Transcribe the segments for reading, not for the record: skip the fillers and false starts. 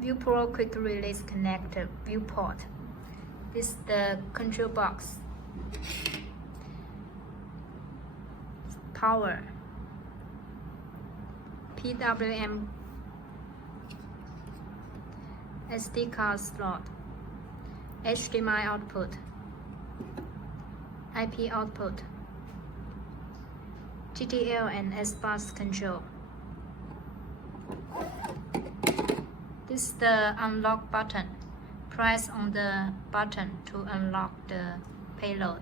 Viewpro quick release connector Viewport. This is the control box. Power. PWM. SD card slot. HDMI output. IP output. TTL and S-bus control. This is the unlock button. Press on the button to unlock the payload.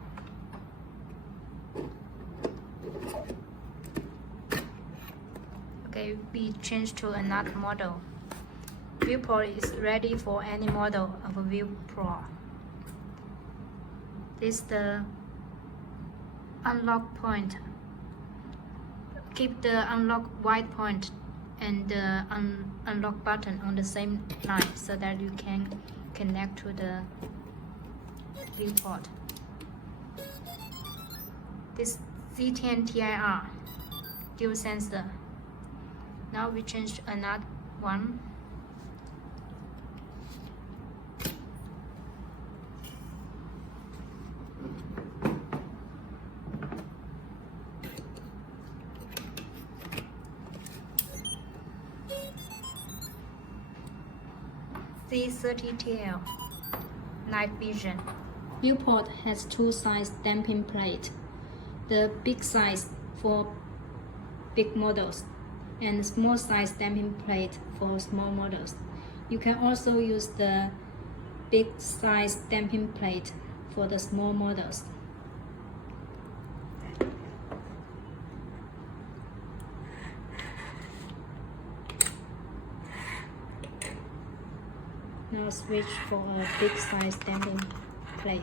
Okay, we change to another model. Viewport is ready for any model of Viewpro. This is the unlock point. Keep the unlock white point and the unlock button on the same line so that you can connect to the Viewport. This Z10 TIR dual sensor. Now we change another one. C30TL Night Vision. Viewport has two size damping plate. The big size for big models and small size damping plate for small models. You can also use the big size damping plate for the small models. Now switch for a big size damping plate.